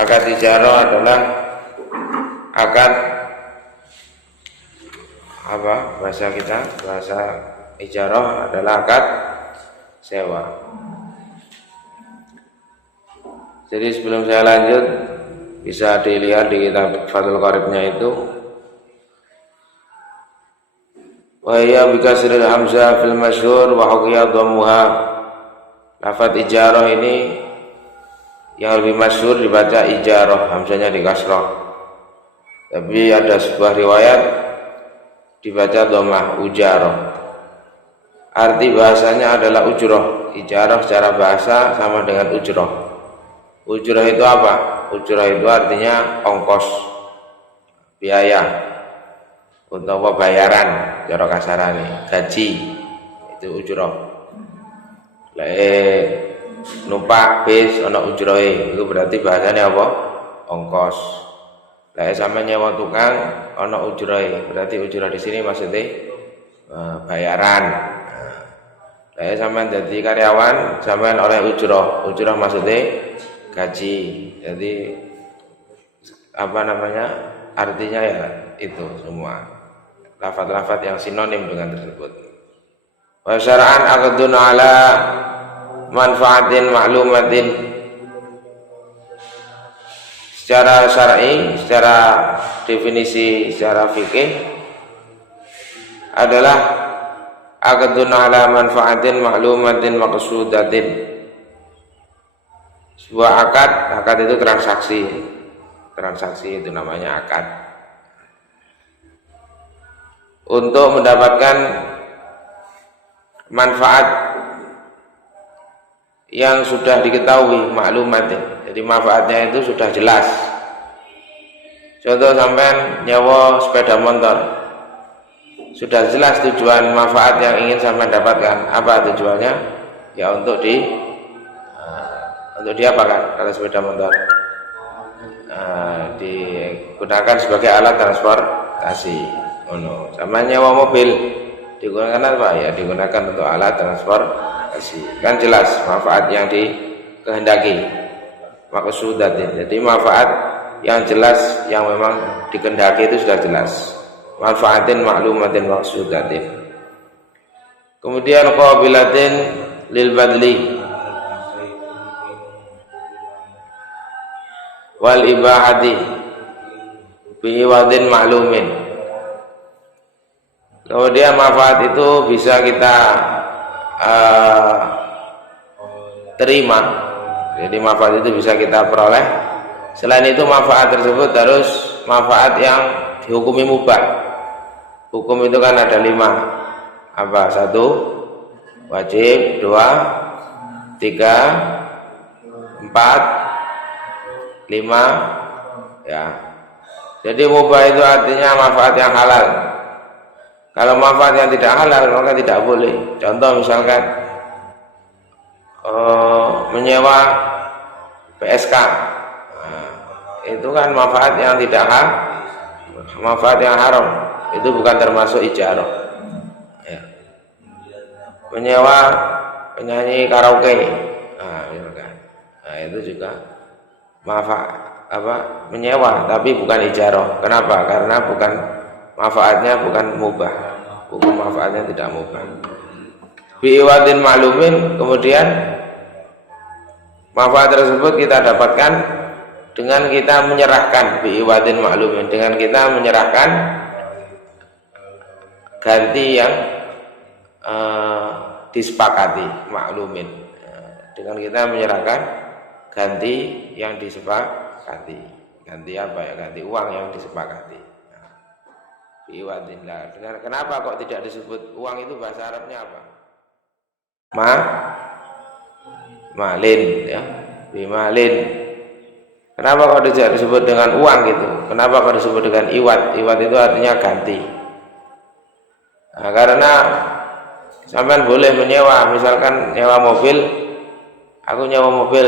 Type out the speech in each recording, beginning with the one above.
Akad ijarah adalah akad apa bahasa kita, bahasa ijarah adalah akad sewa. Jadi sebelum saya lanjut, bisa dilihat di kitab Fathul Qoribnya itu, wa hiya bi kasril hamzah fil masyhur wa huqiya dhammuha. Lafaz ijarah ini yang lebih masyhur dibaca ijarah, hamzahnya di kasrah. Tapi ada sebuah riwayat dibaca dhammah, ujarah. Arti bahasanya adalah ujrah. Ijarah secara bahasa sama dengan ujrah. Ujrah itu apa? Ujrah itu artinya ongkos, biaya, untuk pembayaran, cara kasarane, gaji, itu ujrah. Numpak bis ana ujrahe, itu berarti bahasanya apa? Ongkos. Sampe nyewa tukang ana ujrahe, berarti ujrah di sini maksudnya bayaran. Sampean jadi karyawan, sampean oleh ujrah. Ujrah maksudnya gaji. Jadi apa namanya? Artinya ya itu semua. Lafaz-lafaz yang sinonim dengan tersebut. Wa syar'an aqdun ala manfaatin ma'lumatin. Secara syar'i, secara definisi, secara fikih adalah aqdun ala manfaatin ma'lumatin maqsudatin. Sebuah akad itu transaksi. Transaksi itu namanya akad. Untuk mendapatkan manfaat yang sudah diketahui, maklumat. Jadi manfaatnya itu sudah jelas. Contoh sampean nyewa sepeda motor, sudah jelas tujuan manfaat yang ingin sampean dapatkan. Apa tujuannya? Ya untuk diapakan kalau sepeda motor? Digunakan sebagai alat transportasi. Sama nyewa mobil digunakan apa? Ya digunakan untuk alat transportasi. Kan jelas manfaat yang dikehendaki, maqsudatin. Jadi manfaat yang jelas yang memang dikehendaki itu sudah jelas. Manfaatin maklumatin maqsudatin. Kemudian qabilatin lil badli wal ibahati bi wadin maklumin. Kemudian manfaat itu bisa kita terima. Jadi manfaat itu bisa kita peroleh. Selain itu manfaat tersebut harus manfaat yang dihukumi mubah. Hukum itu kan ada 5. Apa? 1 wajib, 2 3 4 5 ya. Jadi mubah itu artinya manfaat yang halal. Kalau manfaat yang tidak halal maka tidak boleh. Contoh misalkan menyewa PSK, itu kan manfaat yang tidak halal, manfaat yang haram. Itu bukan termasuk ijarah. Ya. Menyewa penyanyi karaoke, itu juga manfaat menyewa, tapi bukan ijarah. Kenapa? Karena bukan manfaatnya bukan mubah. Hukum manfaatnya tidak mubah. Bi'iwadin maklumin, kemudian manfaat tersebut kita dapatkan dengan kita menyerahkan, bi'iwadin maklumin, dengan kita menyerahkan ganti yang disepakati, maklumin, dengan kita menyerahkan ganti yang disepakati. Ganti apa ya? Ganti uang yang disepakati. Biwadillah. Kenapa kok tidak disebut uang? Itu bahasa Arabnya apa? Malin ya. Bimalin. Kenapa kok tidak disebut dengan uang gitu? Kenapa kok disebut dengan iwad? Iwad itu artinya ganti. Karena sampean boleh menyewa, misalkan nyewa mobil, aku nyewa mobil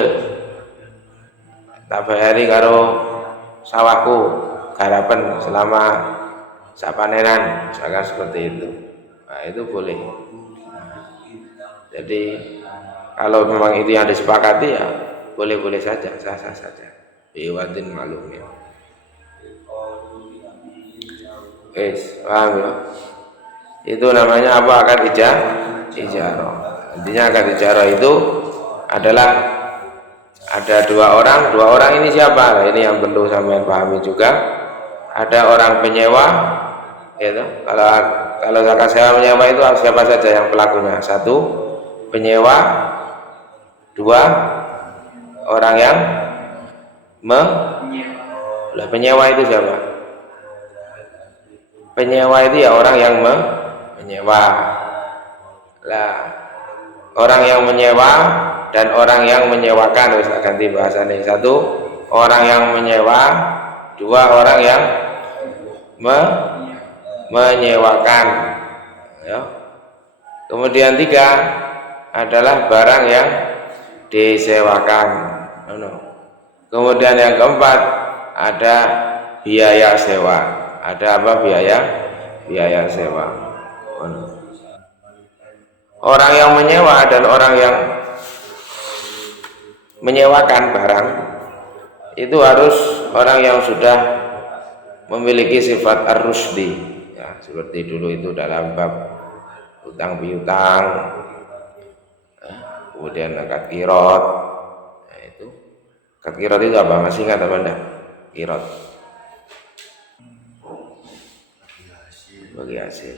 tak bayari karo sawahku garapen selama sapanenan, misalkan seperti itu. Itu boleh. Jadi kalau memang itu yang disepakati ya boleh-boleh saja, sah-sah saja. biwadin ma'lumin. Paham ya? Itu namanya apa? Akad ijarah. Intinya akad ijarah itu adalah ada dua orang ini siapa? Nah, ini yang perlu sampean pahami juga. Ada orang penyewa, gitu. Kalau zakat sewa menyewa itu siapa saja yang pelakunya? Satu, penyewa. Dua, orang yang penyewa itu siapa? Penyewa itu ya orang yang menyewa. Lah, orang yang menyewa dan orang yang menyewakan, harus ganti bahasa nih. Satu, orang yang menyewa. Dua, orang yang menyewakan. Ya. Kemudian tiga adalah barang yang disewakan. Kemudian yang keempat ada biaya sewa. Ada apa? Biaya sewa. Orang yang menyewa dan orang yang menyewakan barang itu harus orang yang sudah memiliki sifat ar-rusdi, ya, seperti dulu itu dalam bab utang piutang, kemudian akad qirot. Nah, itu akad qirot itu apa? Masih ingat apa enggak? Qirot bagi hasil.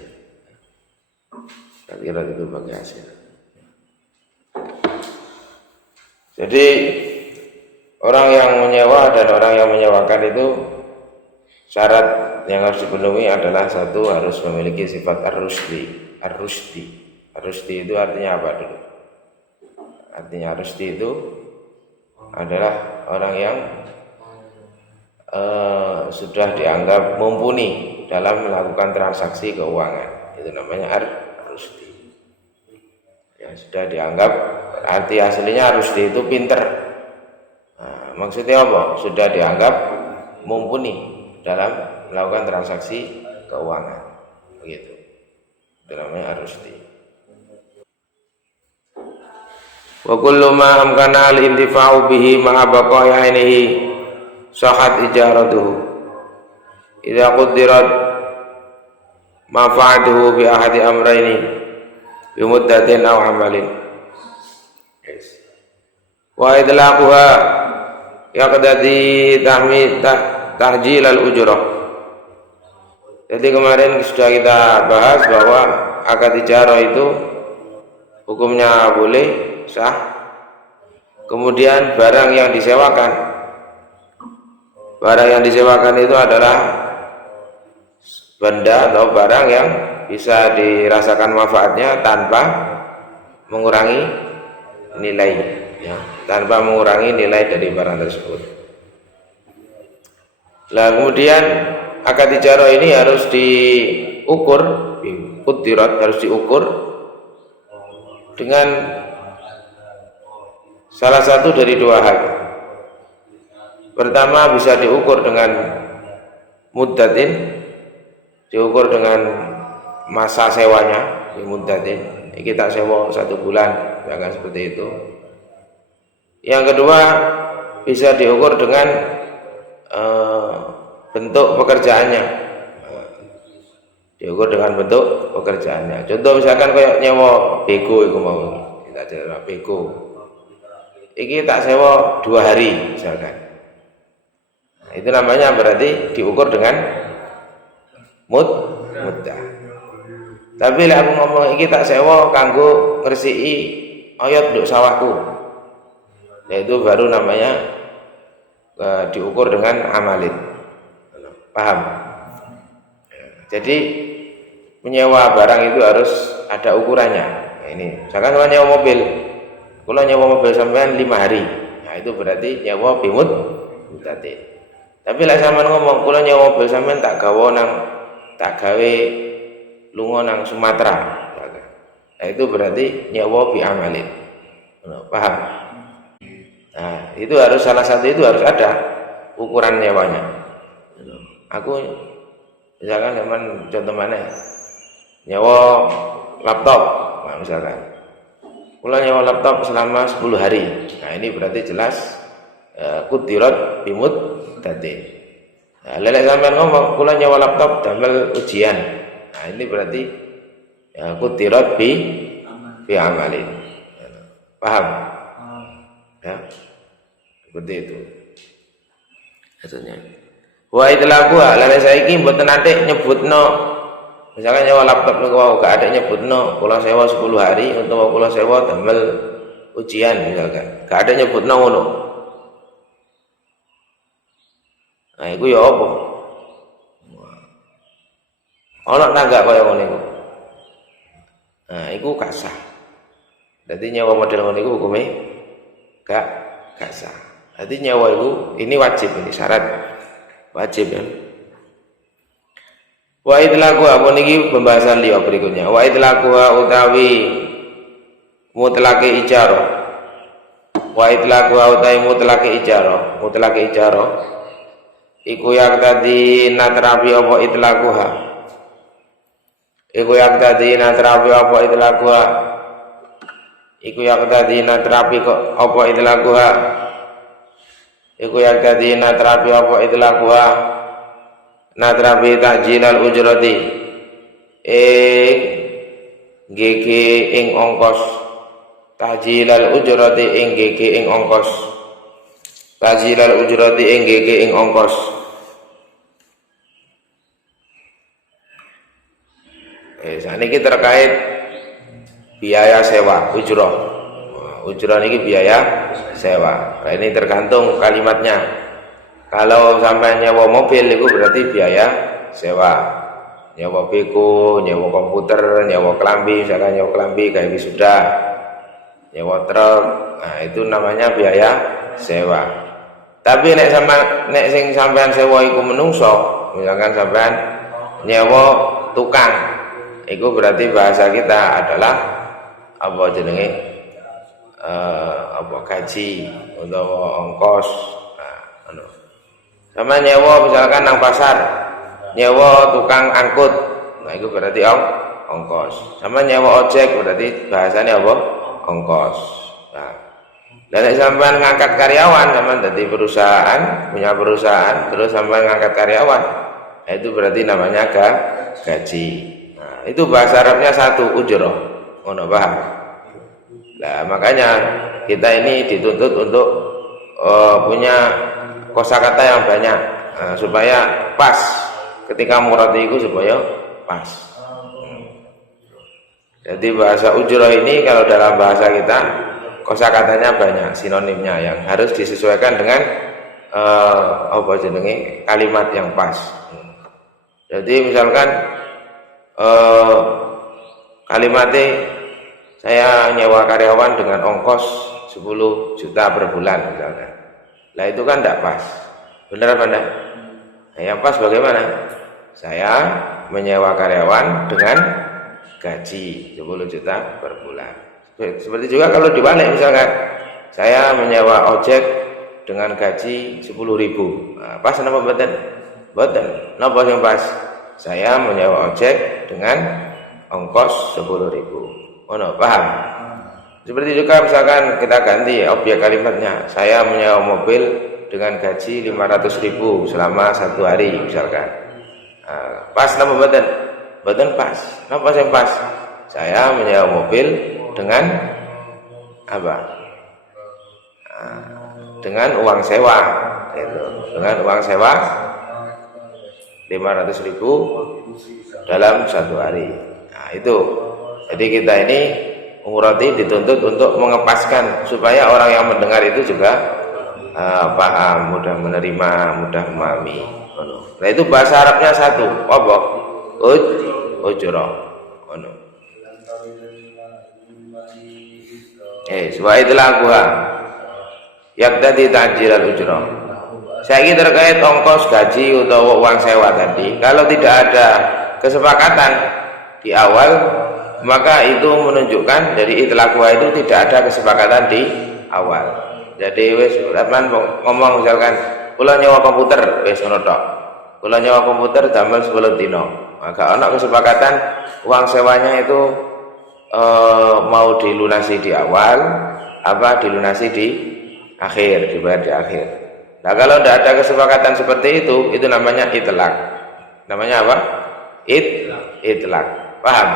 Akad qirot itu bagi hasil. Jadi orang yang menyewa dan orang yang menyewakan itu syarat yang harus dipenuhi adalah satu, harus memiliki sifat ar-rusdi. Ar-rusdi itu artinya apa dulu? Artinya ar-rusdi itu adalah orang yang sudah dianggap mumpuni dalam melakukan transaksi keuangan. Itu namanya ar-rusdi. Ya, sudah dianggap, arti aslinya ar-rusdi itu pinter. Nah, maksudnya apa? Sudah dianggap mumpuni dalam melakukan transaksi keuangan, begitu. Itu namanya ar-rusdi. Wa kullu ma amkana al-intifa'u bihi ma'a baqaya ainihi sahat ijaratuhu idza quddirat manfaatuhu bi ahadi amrayni bi muddatin aw amalin. Wa idlaquha yaqdadi tahjil al-ujrah. Jadi kemarin sudah kita bahas bahwa akad ijarah itu hukumnya boleh, sah. Kemudian barang yang disewakan itu adalah benda atau barang yang bisa dirasakan manfaatnya tanpa mengurangi nilai, ya, tanpa mengurangi nilai dari barang tersebut. Nah, kemudian akad ijarah ini harus diukur, harus diukur dengan salah satu dari dua hal. Pertama, bisa diukur dengan muddatin, diukur dengan masa sewanya, muddatin. Kita sewa 1 bulan, bahkan seperti itu. Yang kedua, bisa diukur dengan bentuk pekerjaannya, diukur dengan bentuk pekerjaannya. Contoh misalkan kayak nyewa beko, itu mau kita sewa beko, iki tak sewa 2 hari misalkan. Nah, itu namanya berarti diukur dengan muddah. Tapi lah aku ngomong iki tak sewa kanggo ngresiki oyot nduk sawahku, nah itu baru namanya diukur dengan amalin. Paham? Jadi menyewa barang itu harus ada ukurannya. Nah, ini misalkan kalau nyewa mobil, kalau nyewa mobil sampean 5 hari, nah itu berarti nyewa muddatin. Tapi lah sampean ngomong kalau nyewa mobil sampean tak gawe lunga nang Sumatera, nah itu berarti nyewa bi amalin. Paham? Nah, itu harus, salah satu itu harus ada ukuran nyewanya. Aku misalkan teman contoh mana, nyewa laptop, nah, misalkan kalau nyewa laptop selama 10 hari, nah ini berarti jelas kudirat bimut tadi. Nah, lelek sampean ngomong kula nyewa laptop damel ujian. Nah, ini berarti kudirat bi amalin. Paham? Ya. Seperti itu. Maksudnya. Wa itlaku lelek saiki mboten nate nyebutno misalkan nyewa laptop niku wau gak ada nyebutno kula sewa 10 hari utawa kula sewa damel ujian misalkan. Gak ada nyebutno ngono. Nah, iku ya apa? Ana tangga kaya ngene iku. Nah, iku gak sah. Dadi nyewa model ngono iku hukume gak sah. Dadi nyewa iku ini wajib, ini syarat wajib ya. Wa idlaku apa niki pembahasan liya berikutnya. Wa idlaku utawi mutlaqi ijarah. Wa idlaku utawi mutlaqi ijarah. Iku yang tadi natrapi apa idlakuha. Iku yang tadi natrapi apa idlakuha. Iku yang tadi natrapi apa idlakuha. Iku yang tadi natrapi apa idlakuha. Natrapi takjilal ujrati GG ing ongkos. Takjilal ujrati ing GG ing ongkos. Takjilal ujrati ing GG ing ongkos. Saniki terkait biaya sewa ujrah. Ujrah niki biaya sewa. Nah, ini tergantung kalimatnya. Kalau sampai nyewa mobil itu berarti biaya sewa. Nyewa beko, nyewa komputer, nyewa kelambi, misalkan nyewa kelambi kayak sudah. Nyewa truk, nah itu namanya biaya sewa. Tapi nek sing sampean sewa iku menungso, misalkan sampean nyewa tukang, itu berarti bahasa kita adalah apa jenenge? Apa gaji atau ongkos. Sama nyewa misalkan nang pasar, nyewa tukang angkut, nah itu berarti ongkos. Sama nyewa ojek berarti bahasanya apa? Ongkos. Nah, dan sampai ngangkat karyawan, sama dari perusahaan, punya perusahaan, terus sampai ngangkat karyawan, nah, itu berarti namanya gaji. Nah, itu bahasa Arabnya satu ujroh, ngono paham? Nah, makanya kita ini dituntut untuk punya kosakata yang banyak supaya pas ketika murati itu supaya pas. Jadi bahasa ujroh ini kalau dalam bahasa kita kosakatanya banyak, sinonimnya yang harus disesuaikan dengan apa jenenge kalimat yang pas. Jadi misalkan kalimatnya saya nyewa karyawan dengan ongkos 10 juta per bulan misalkan. Lah itu kan tidak pas. Benar apa enggak? Nah, yang pas bagaimana? Saya menyewa karyawan dengan gaji 10 juta per bulan. Seperti juga kalau dibalik misalkan saya menyewa ojek dengan gaji 10.000. Nah, pas napa mboten? Mboten. Napa yang pas? Saya menyewa ojek dengan ongkos 10.000. Oh, no, paham? Seperti juga misalkan kita ganti objek kalimatnya. Saya menyewa mobil dengan gaji 500.000 selama 1 hari misalkan. Pas nama mboten? Mboten pas. Napa sing pas? Saya menyewa mobil dengan apa? Dengan uang sewa, gitu. Dengan uang sewa 500.000 dalam 1 hari. Nah, itu. Jadi kita ini umurati dituntut untuk mengepaskan supaya orang yang mendengar itu juga paham, mudah menerima, mudah memahami. Nah itu bahasa Arabnya satu, apa? Ujroh. Wa idlaquha yaqtadi ta'jilal ujroh. Saiki terkait ongkos gaji atau uang sewa tadi, kalau tidak ada kesepakatan di awal, maka itu menunjukkan dari idlaquha itu tidak ada kesepakatan di awal. Jadi wis sampean ngomong misalkan kula nyewa komputer wis ngono tok. Kula nyewa komputer damel 10 dina. Maka ana kesepakatan uang sewanya itu mau dilunasi di awal apa dilunasi di akhir, dibayar di akhir. Nah kalau tidak ada kesepakatan seperti itu namanya itlaq. Namanya apa? Itlaq. Paham?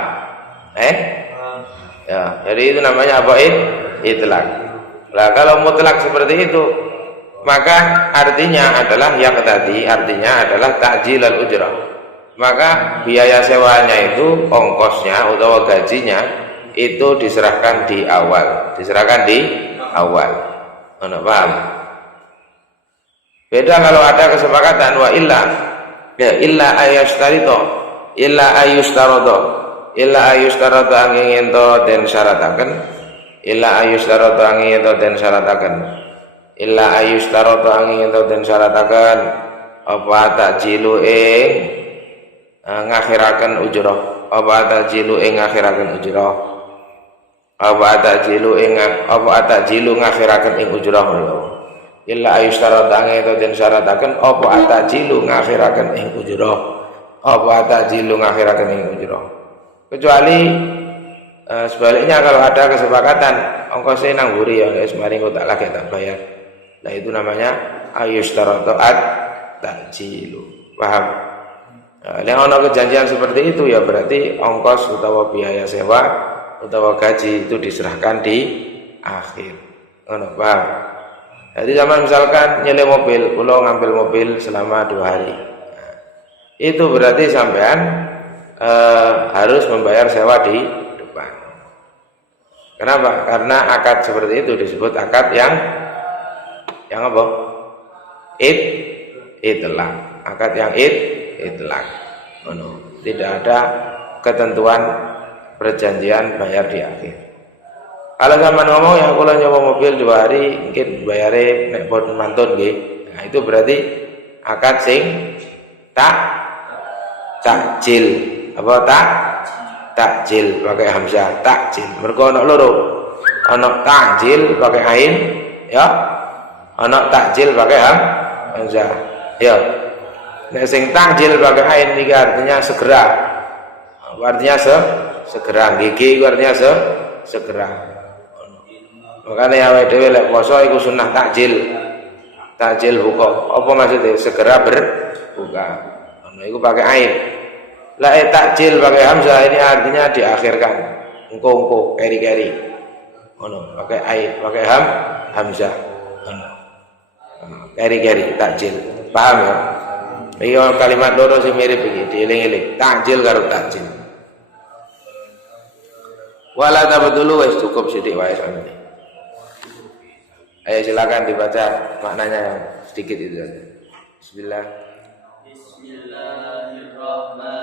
Ya, jadi itu namanya apa? Itlaq. Nah kalau mutlak seperti itu, maka artinya adalah yang tadi, artinya adalah ta'jilal ujrah. Maka biaya sewanya itu, ongkosnya atau gajinya itu diserahkan di awal, paham? Beda kalau ada kesepakatan wa illa, ya illa ayustarado angin ento den syarataken, apa takjilu ngakhiraken ujrah, apa takjilu ngakhiraken ing ujrah. Illa ayustarado angin ento den syarataken apa takjilu ngakhiraken ing ujrah, kecuali sebaliknya kalau ada kesepakatan ongkosnya nang buri ya guys, mari kok tak lagi tak bayar. Nah itu namanya ayustarado takjilu. Paham? Yang ada kejadian seperti itu ya berarti ongkos utawa biaya sewa utawa gaji itu diserahkan di akhir. Paham? Jadi zaman misalkan nyele mobil, pulau ngambil mobil selama 2 hari. Nah, itu berarti sampean harus membayar sewa di depan. Kenapa? Karena akad seperti itu disebut akad yang apa? Itlaq. Akad yang itlaq. Tidak ada ketentuan perjanjian bayar di akhir. Kalau zaman ngomong ya kalau nyoba mobil 2 hari mungkin bayare nek pun mantun nggih. Nah, itu berarti akad sing takjil. Apa takjil pakai hamzah, takjil. Mergo ana loro. Ana takjil pakai ain, ya. Ana takjil pakai hamzah. Ya. Nek sing takjil pakai ain iki artinya segera. Artinya segera, gigi artinya segera. Makanya awake dhewe lek poso iku sunah takjil. Takjil buka. Apa maksudnya? Segera berbuka. Iku pakai ain. La takjil pakai hamzah ini artinya diakhirkan. Engko keri-keri. Pakai ain, pakai hamzah. Keri-keri takjil. Paham ya? Iya kalimat loro sing mirip iki, dieling-eling. Takjil karo takjil. Wala tabdulu wis cukup sithik wae sampeyan. Ayo silakan dibaca maknanya sedikit itu saja. Bismillahirrahmanirrahim.